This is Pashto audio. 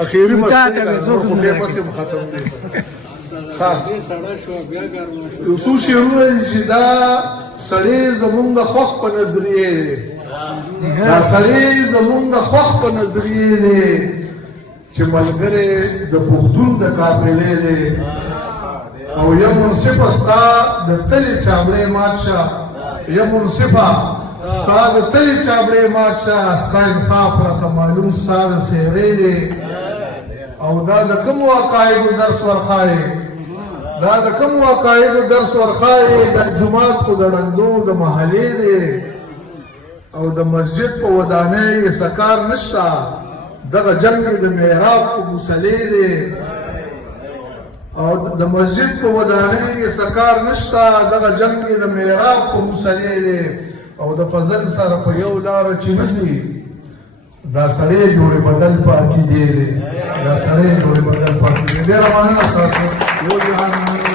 اخیری مسله ده خو بیا پسې ختم دی یو څو شعرونه دي چې دا سړی زمونږ د خوښ په نظریې دی دا سړی زمونږ د خوښ په نظریې دی چې ملګری د پښتون د قافلې دی او یا منصفه ستا د تلې چابړې مات شه یا منصفه ستا د تلې چابړې مات شه ستا انصاف راته معلوم ستا د څېرې دی او دا د کوم عقایدو درس ورښایې دا د کوم عقایدو درس ورښایې د جومات خو د ړندو د محلې دی او د مسجد په ودانۍ یې سکار نشته دغه جنګ د محراب په مصلې دی او د مسجد په ودانۍ کې سکار نشته دغه جنګ د محراب په مصلې دی او د فضل سره په یو لاره چې نځي دا سړی جوړې بدل په عقیدې دی دا سړی جوړې بدل په عقیدې دی ډېره مننه ستاسو یو جهان